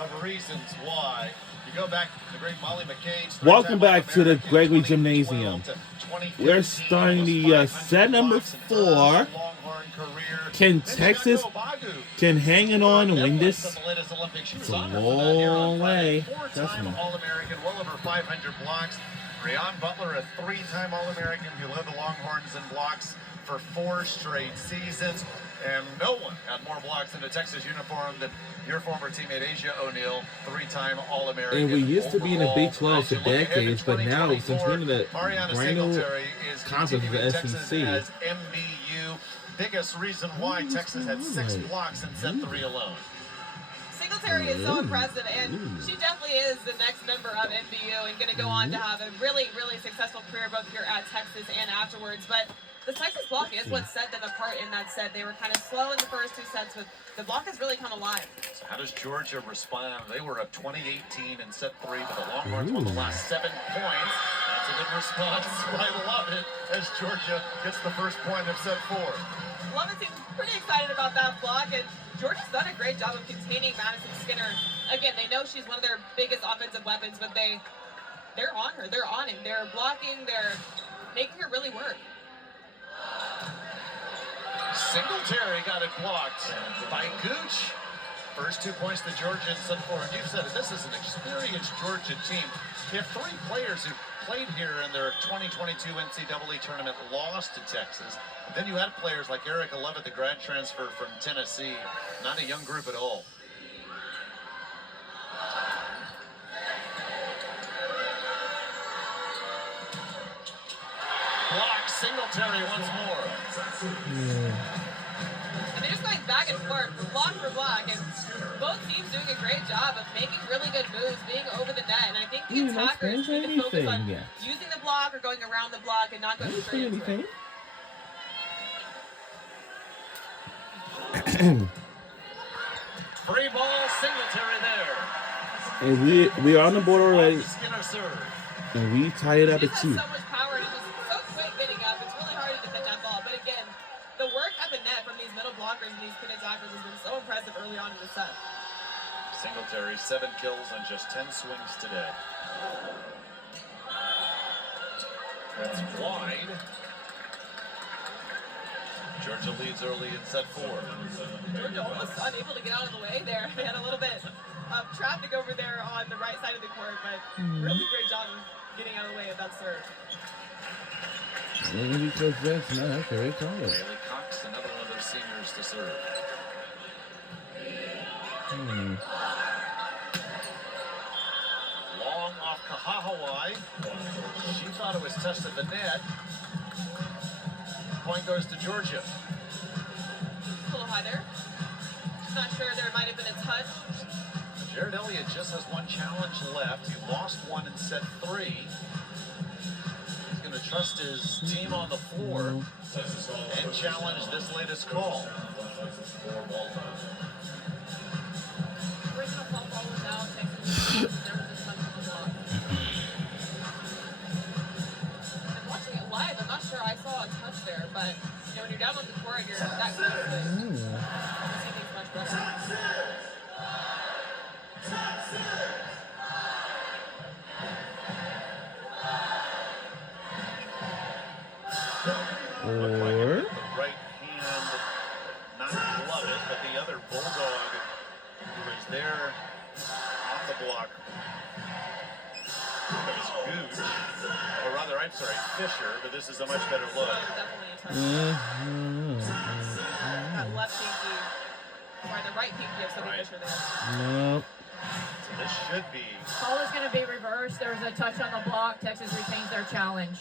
of reasons why. You go back to the great Molly McCain. Welcome back to the Gregory Gymnasium. We're starting the set number 4. Can Texas hang it on and win this? It's a long way. Trust me. All-American, well over 500 blocks. Breon Butler, a 3-time All-American who led the Longhorns in blocks for 4 straight seasons. And no one had more blocks in a Texas uniform than your former teammate Asia O'Neal, 3-time All-American. And we used to be in the Big 12 for decades, but now since we're in the brand new conference of the SEC. MBU, biggest reason why Texas had 6 blocks in set 3 alone. Singletary is so impressive, and she definitely is the next member of MBU and going to go on to have a really, really successful career both here at Texas and afterwards. But the Texas block is what set them apart in that set. They were kind of slow in the first 2 sets, but the block has really come alive. So how does Georgia respond? They were up 20-18 in set 3, but the Longhorns won the last 7 points. That's a good response. I love it as Georgia gets the first point of set 4. Lovett seems pretty excited about that block, and Georgia's done a great job of containing Madison Skinner. Again, they know she's one of their biggest offensive weapons, but they're on her. They're on it. They're blocking. They're making her really work. Singletary got it blocked by Gooch. First 2 points to Georgia in set 4. And you've said it, this is an experienced Georgia team. They have 3 players who played here in their 2022 NCAA tournament, lost to Texas. And then you had players like Erica Lovett, the grad transfer from Tennessee. Not a young group at all. Block Singletary once more. And they're just going back and forth, block for block, and both teams doing a great job of making really good moves, being over the net. And I think the attackers need to focus on using the block or going around the block and not going straight into it. Free ball, Singletary there. And we are on the board already. And we tie it up at 2. So much power and just so quick getting up. It's really hard to defend that ball. But again, the work at the net from these middle blockers and these pin attackers has been so impressive early on in the set. Singletary, 7 kills on just 10 swings today. That's wide. Georgia leads early in set 4. Georgia almost unable to get out of the way there. They had a little bit of traffic over there on the right side of the court, but really great job of getting out of the way of that serve. Because that's not very tall. Bailey Cox, another one of those seniors to serve. Long off Kahahawai. She thought it was tested the net. Point goes to Georgia. A little high there. Just not sure there might have been a touch. Jared Elliott just has 1 challenge left. He lost 1 in set 3. He's going to trust his team on the floor and challenge this latest call. Original ball was out. Texas never just touched the block. And watching it live, I'm not sure I saw a touch there, but when you're down on the court, you're that close to it. You see things much better. The right hand, not Lovett, but the other Bulldog who was there on the block. That was Gooch, or rather, I'm sorry, Fisher, but this is a much better look. That left pinky, or the right pinky of Sophie Fisher there. No. So this should be. Call is going to be reversed. There was a touch on the block. Texas retains their challenge.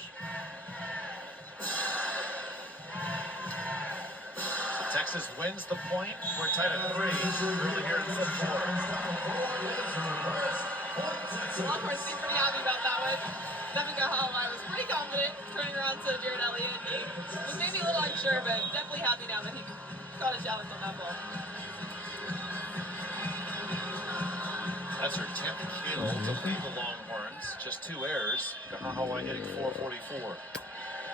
Texas wins the point. We're tied at 3. Early here in set 4. Longhorns seem pretty happy about that one. Devin Kahahawai was pretty confident turning around to Jared Elliott. He was maybe a little unsure, but definitely happy now that he got a challenge on that ball. That's her 10th kill to lead the Longhorns. Just 2 errors. Kahahawai hitting .444.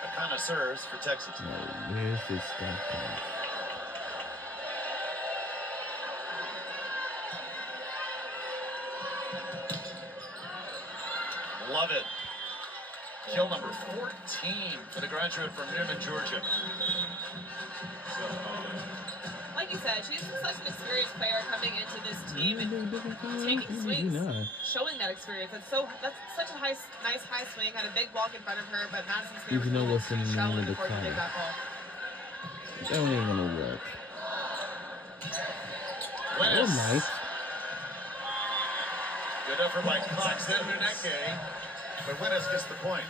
Akana serves for Texas. Where's this stuff? Lovett. Kill number 14 for the graduate from Newman, Georgia. Like you said, she's such an experienced player coming into this team and taking swings, showing that experience. That's such a nice high swing. Had a big walk in front of her, but Madison's Did you know what's in the name of the before to take car? that ball. That ain't gonna work. Winnis. Oh, nice. Good effort by Cox and Muneke, but Winnis gets the point.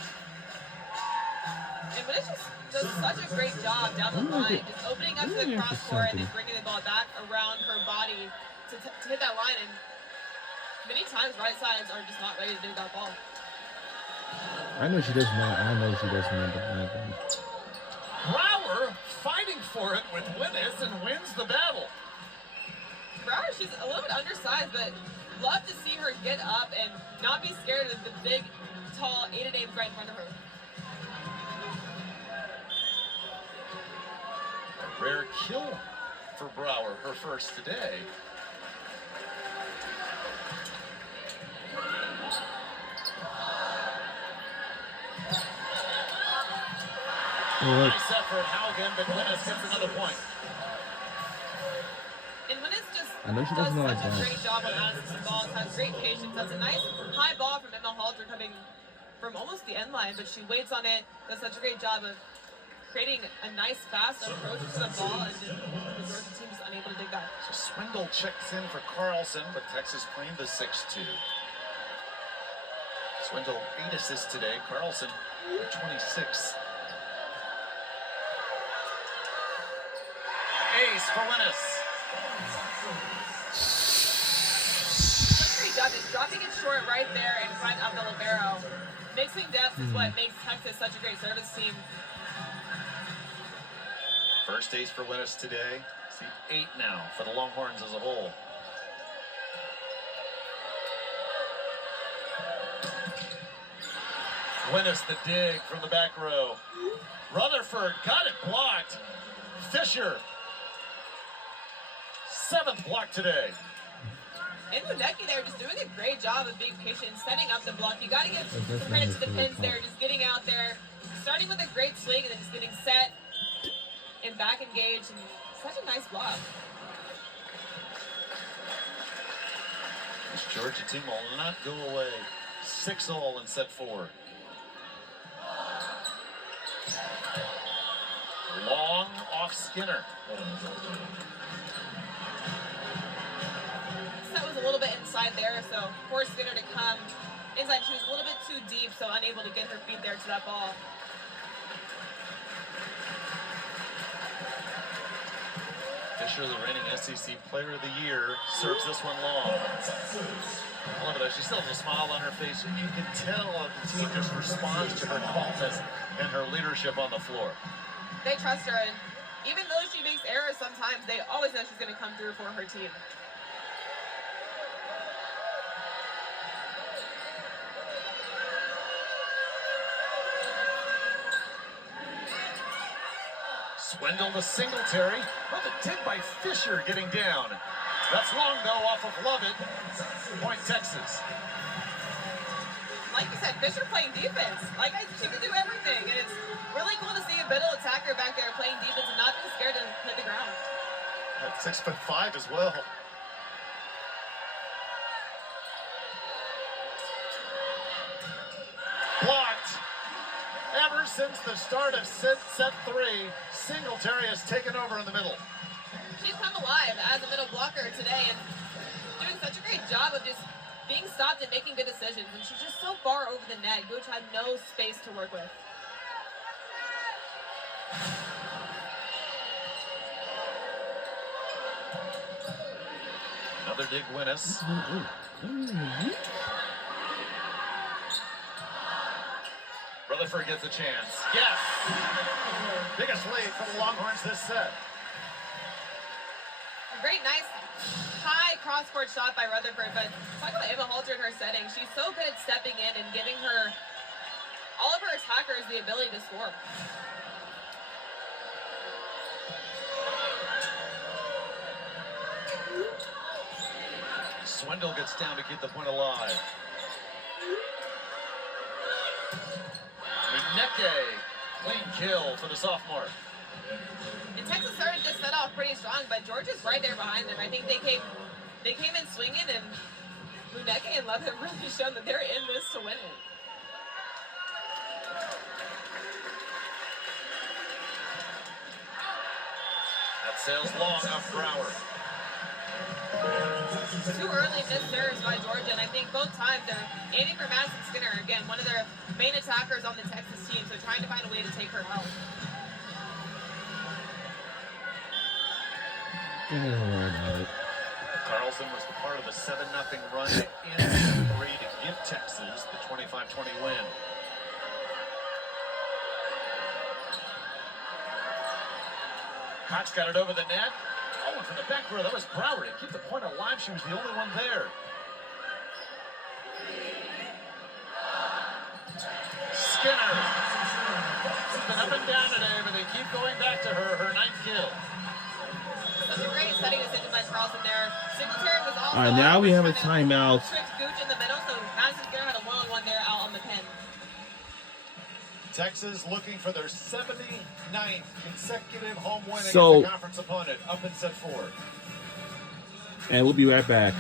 And Winnis just does such a great job down the line, just opening up to the cross court and then bringing the ball back around her body to hit that line. And many times right sides are just not ready to do that ball. I know she does not. I know she does not. Brower fighting for it with Winnis and wins the battle. Brower, she's a little bit undersized, but love to see her get up and not be scared of the big, tall 8 names right in front of her. Rare kill for Brower, her first today. Well, Nice effort, Haugen, but Winnis gets another point. And Winnis just I know she does doesn't know such that. a great job on analyzing balls, has great patience. That's a nice high ball from Emma Halter coming from almost the end line, but she waits on it, does such a great job of creating a nice fast approach to the ball, and just, the Georgia team is unable to dig that. So Swindle checks in for Carlson, but Texas claimed the 6-2. Swindle 8 assists today. Carlson 26. Ace for Winnis. Such a great job just dropping it short right there in front of the libero. Mixing depth is what makes Texas such a great service team. First ace for Winnis today. See 8 now for the Longhorns as a whole. Winnis the dig from the back row. Rutherford got it blocked. Fisher. 7th block today. And Muneki there just doing a great job of being patient, setting up the block. You got to give some credit to the pins there, just getting out there, starting with a great swing and then just getting set and back engaged. And such a nice block. This Georgia team will not go away. 6-all in set 4. Long off Skinner. That was a little bit inside there, so forced Skinner to come inside. She was a little bit too deep, so unable to get her feet there to that ball. Fisher, the reigning SEC Player of the Year, serves this one long. I love it. She still has a smile on her face. You can tell the team just responds to her calmness and her leadership on the floor. They trust her, and even though she makes errors sometimes, they always know she's going to come through for her team. Swindle to Singletary. Well, the dig by Fisher getting down. That's long, though, off of Lovett. Point Texas. Like you said, Fisher playing defense. She can do everything, and it's really cool to see a middle attacker back there playing defense and not being scared to hit the ground. At 6'5" as well. Blocked. Ever since the start of set 3, Singletary has taken over in the middle. She's come alive as a middle blocker today and doing such a great job of just being stopped and making good decisions. And she's just so far over the net. Gooch had no space to work with. Another dig, Winnis. Rutherford gets a chance. Yes! Biggest lead for the Longhorns this set. A great, nice, high cross-court shot by Rutherford, but talk about Emma Halter in her setting. She's so good at stepping in and giving all of her attackers the ability to score. Swindle gets down to keep the point alive. Muneke, clean kill for the sophomore. And Texas started to set off pretty strong, but Georgia's right there behind them. I think they came in swinging, and Muneke and Love have really shown that they're in this to win it. That sails long off Brower. Too early missed serves by Georgia, and I think both times they're aiming for Madison Skinner, again, one of their main attackers on the Texas team, so trying to find a way to take her out. Carlson was part of the 7-0 run in set 3 to give Texas the 25-20 win. Koch got it over the net. Oh, and from the back row, that was Brower to keep the point alive. She was the only one there. Skinner. She's been up and down today, but they keep going back to her 9th kill. Such a great setting decision by Carlson there. Singletary was also. All right, now we have a timeout. Tricked Gooch in the middle, so Madison Skinner had a one-on-one there out on the pin. Texas looking for their 79th consecutive home win So- against the conference opponent up in set 4. And we'll be right back.